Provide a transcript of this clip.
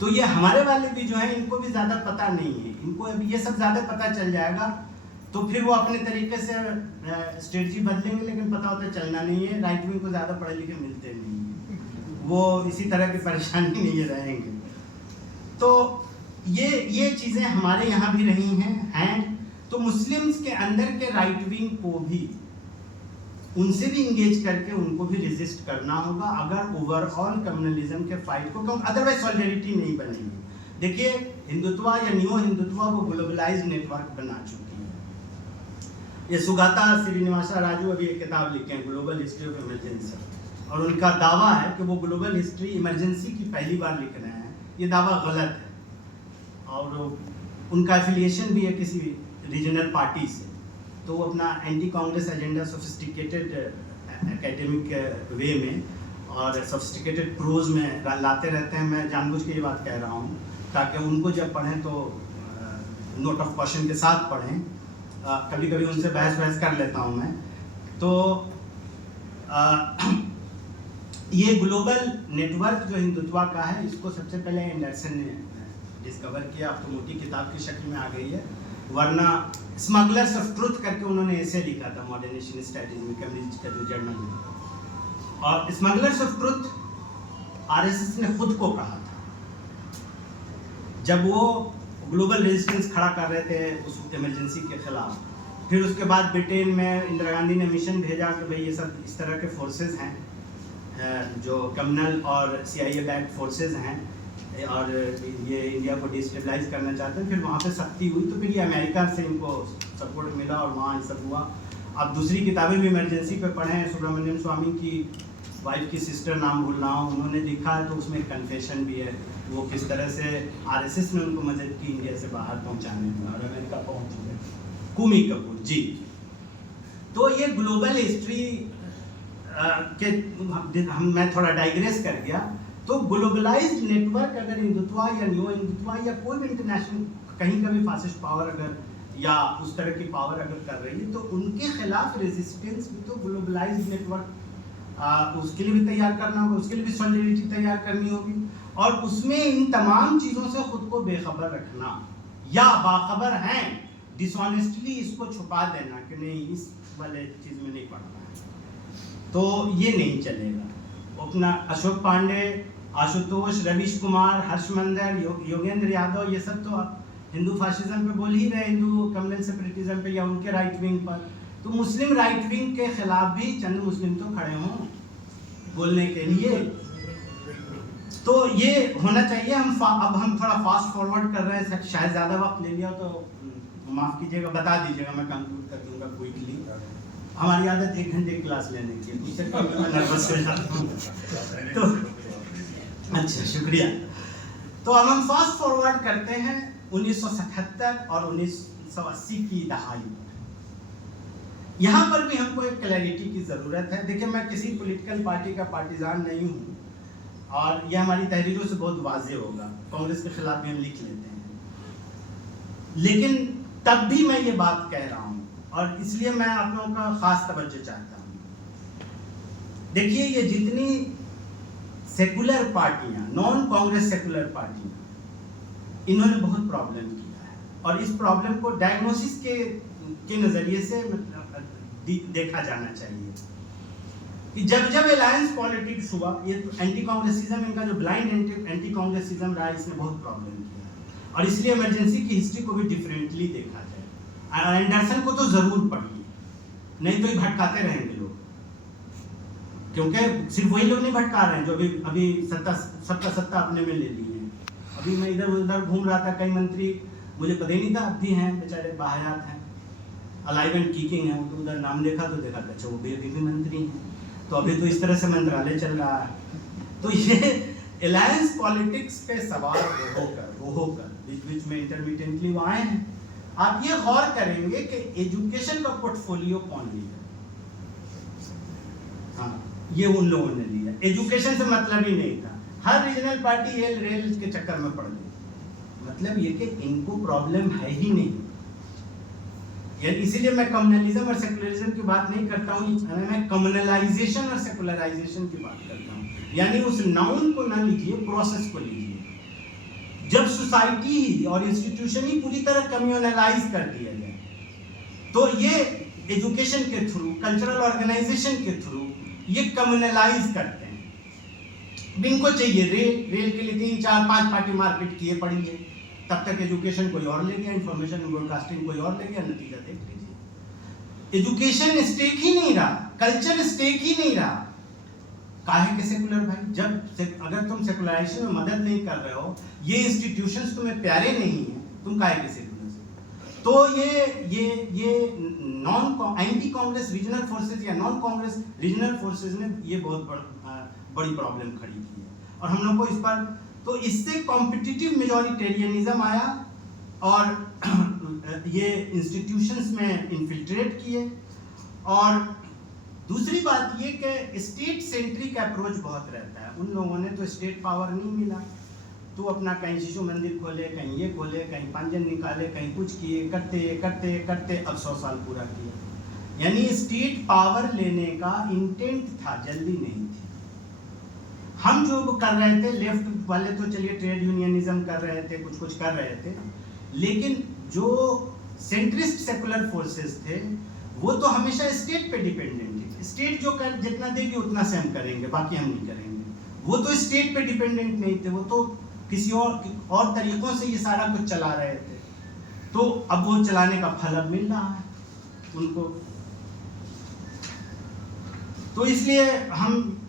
तो ये हमारे वाले भी जो है इनको भी ज़्यादा पता नहीं है, इनको अभी ये सब ज़्यादा पता चल जाएगा तो फिर वो अपने तरीके से स्ट्रेटजी बदलेंगे, लेकिन पता होता चलना नहीं है। राइट विंग को ज़्यादा पढ़े लिखे मिलते नहीं है, वो इसी तरह की परेशानी नहीं रहेंगे। तो ये चीज़ें हमारे यहाँ भी रही हैं। तो मुस्लिम्स के अंदर के राइट विंग को भी उनसे भी इंगेज करके उनको भी रेजिस्ट करना होगा अगर ओवरऑल कम्युनलिज्म के फाइट को, अदरवाइज सॉलिडरिटी नहीं बनेगी। देखिए हिंदुत्व या न्यू हिंदुत्व को ग्लोबलाइज्ड नेटवर्क बना चुकी है। ये सुगाता श्रीनिवासा राजू अभी एक किताब लिखे हैं ग्लोबल हिस्ट्री ऑफ इमरजेंसी, और उनका दावा है कि वो ग्लोबल हिस्ट्री इमरजेंसी की पहली बार लिख रहे हैं। ये दावा गलत है और उनका एफिलिएशन भी है किसी रीजनल पार्टी से, तो वो अपना anti Congress agenda sophisticated academic way में और सोफिस्टिकेटेड प्रोज में लाते रहते हैं। मैं जानबूझ के ये बात कह रहा हूँ ताकि उनको जब पढ़ें तो नोट ऑफ क्वेश्चन के साथ पढ़ें। कभी कभी उनसे बहस कर लेता हूँ मैं। तो ये ग्लोबल नेटवर्क जो हिंदुत्व का है, इसको सबसे पहले एंडरसन ने डिस्कवर किया। अब तो मोटी किताब की शक्ल में आ गई है, वरना स्मगलर्स ऑफ ट्रुथ करके उन्होंने ऐसे लिखा था मॉडर्न नेशन स्टडीज में, कैम्ब्रिज का जो जर्नल में। और स्मगलर्स ऑफ ट्रुथ आरएसएस ने खुद को कहा था जब वो ग्लोबल रेजिस्टेंस खड़ा कर रहे थे उस इमरजेंसी के खिलाफ। फिर उसके बाद ब्रिटेन में इंदिरा गांधी ने मिशन भेजा कि भाई ये सब इस तरह के फोर्सेस हैं जो कम्युनल और CIA बैक्ड फोर्सेस हैं और ये इंडिया को डिस्टेबलाइज करना चाहते हैं। फिर वहाँ पे सख्ती हुई तो फिर ये अमेरिका से इनको सपोर्ट मिला और वहाँ ये सब हुआ। अब दूसरी किताबें भी इमरजेंसी पे पढ़े हैं, सुब्रमण्यम स्वामी की वाइफ की सिस्टर, नाम भूल रहा हूँ, उन्होंने लिखा है तो उसमें एक कन्फेशन भी है वो किस तरह से RSS ने उनको मदद की इंडिया से बाहर पहुँचाने में और अमेरिका पहुँच चुके। कुमी कपूर जी। तो ये ग्लोबल हिस्ट्री के मैं थोड़ा डाइग्रेस कर गया। तो ग्लोबलाइज्ड नेटवर्क अगर हिंदुत्व या न्यू हिंदुत्व या कोई भी इंटरनेशनल कहीं का भी फासिस्ट पावर अगर या उस तरह की पावर अगर कर रही है तो उनके खिलाफ रेजिस्टेंस भी तो ग्लोबलाइज्ड नेटवर्क उसके लिए भी तैयार करना होगा, उसके लिए भी सॉलिडरिटी तैयार करनी होगी और उसमें इन तमाम चीज़ों से खुद को बेखबर रखना या बाखबर हैं डिसऑनेस्टली इसको छुपा देना कि नहीं इस वाले चीज़ में नहीं पढ़ना है, तो ये नहीं चलेगा। अपना अशोक पांडे, आशुतोष, रवीश कुमार, हर्षमंदर, योगेंद्र यादव, ये सब तो हिंदू फाशिज्म पे बोल ही रहे, हिंदू कम्युनल सेपरेटिज्म पे या उनके राइट विंग पर। तो मुस्लिम राइट विंग के खिलाफ भी चंद मुस्लिम तो खड़े हों बोलने के लिए। तो ये होना चाहिए। अब हम थोड़ा फास्ट फॉरवर्ड कर रहे हैं, शायद ज़्यादा वक्त ले लिया तो माफ़ कीजिएगा, बता दीजिएगा, मैं कंक्लूड कर दूंगा क्विकली। हमारी आदत 1 घंटे की क्लास लेने की, उससे कम में मैं नर्वस हो जाता हूँ। तो अच्छा, शुक्रिया। तो अब हम फास्ट फॉरवर्ड करते हैं 1977 और 1980 की दहाई। यहाँ पर भी हमको एक क्लैरिटी की ज़रूरत है। देखिए, मैं किसी पॉलिटिकल पार्टी का पार्टिजान नहीं हूँ और यह हमारी तहरीरों से बहुत वाज़ेह होगा, कांग्रेस के खिलाफ भी हम लिख लेते हैं, लेकिन तब भी मैं ये बात कह रहा हूँ और इसलिए मैं आप लोगों का ख़ास तवज्जो चाहता हूँ। देखिए, ये जितनी सेकुलर पार्टियाँ, नॉन कांग्रेस सेकुलर पार्टियाँ, इन्होंने बहुत प्रॉब्लम किया है और इस प्रॉब्लम को डायग्नोसिस के नज़रिए से देखा जाना चाहिए कि जब अलायंस पॉलिटिक्स हुआ, ये एंटी कांग्रेसिज्म, इनका जो ब्लाइंड एंटी कांग्रेसिज्म रहा, इसने बहुत प्रॉब्लम किया और इसलिए इमरजेंसी की हिस्ट्री को भी डिफरेंटली देखा जाए। एंडरसन को तो ज़रूर पढ़िए, नहीं तो ये भटकाते रहेंगे लोग, क्योंकि सिर्फ वही लोग नहीं भटका रहे हैं जो अभी सबका सत्ता अपने में ले ली है। अभी मैं इधर उधर घूम रहा था, कई मंत्री मुझे पता ही नहीं था, अब भी हैं बेचारे, बाहयात हैं, अलाइव एंड किकिंग है। तो उधर नाम देखा तो देखा अच्छा वो भी अभी भी मंत्री हैं। तो अभी तो इस तरह से मंत्रालय चल रहा है। तो ये अलायंस पॉलिटिक्स पे सवाल वो होकर बीच बीच में इंटरमीडिएटली वो आए हैं। आप ये गौर करेंगे कि एजुकेशन का पोर्टफोलियो कौन लिया? हाँ, ये उन लोगों ने लिया। एजुकेशन से मतलब ही नहीं था, हर रीजनल पार्टी रेल के चक्कर में पड़ गई। मतलब ये कि इनको प्रॉब्लम है ही नहीं। इसीलिए मैं कम्युनलिज्म और सेकुलरिज्म की बात नहीं करता हूँ, मैं कम्युनलाइजेशन और सेकुलराइजेशन की बात करता हूँ। यानी उस नाउन को ना लीजिए, प्रोसेस को लीजिए। जब सोसाइटी और इंस्टीट्यूशन ही पूरी तरह कम्युनलाइज कर दिया गया, तो ये एजुकेशन के थ्रू, कल्चरल ऑर्गेनाइजेशन के थ्रू ये कम्युनलाइज करते हैं। इनको चाहिए रेल के लिए 3, 4, 5 पार्टी मार्केट किए पड़ी है, तब तक एजुकेशन कोई और ले गया, इंफॉर्मेशन ब्रॉडकास्टिंग कोई और ले गया, नतीजा देख लीजिए। एजुकेशन स्टेक ही नहीं रहा, कल्चर स्टेक ही नहीं रहा। काहे के सेकुलर भाई? जब अगर तुम सेकुलराइजेशन में मदद नहीं कर रहे हो, ये इंस्टीट्यूशंस तुम्हें प्यारे नहीं है, तुम काहे के सेकुलर? तो ये non anti Congress regional forces या नॉन कांग्रेस रीजनल फोर्सेस ने ये बहुत बड़ी प्रॉब्लम खड़ी की है। और हम लोग को इस पर, तो इससे कॉम्पिटिटिव मेजॉरिटेरियनिज्म आया और ये इंस्टीट्यूशंस में इन्फिल्ट्रेट किए। और दूसरी बात ये कि स्टेट सेंट्रिक अप्रोच बहुत रहता है। उन लोगों ने तो स्टेट पावर नहीं मिला, तो अपना कहीं शिशु मंदिर खोले, कहीं ये खोले, कहीं पंजन निकाले, कहीं कुछ किए, करते करते करते अब 100 साल पूरा किया। यानी स्टेट पावर लेने का इंटेंट था, जल्दी नहीं थी। हम जो कर रहे थे, लेफ्ट वाले तो चलिए ट्रेड यूनियनिज्म कर रहे थे, कुछ कुछ कर रहे थे, लेकिन जो सेंट्रिस्ट सेकुलर फोर्सेस थे वो तो हमेशा स्टेट पे डिपेंडेंट थे। स्टेट जो कर जितना देगी उतना से हम करेंगे, बाकी हम नहीं करेंगे। वो तो स्टेट पे डिपेंडेंट नहीं थे, वो तो किसी और तरीकों से ये सारा कुछ चला रहे थे। तो अब वो चलाने का फल अब मिल रहा है उनको। तो इसलिए हम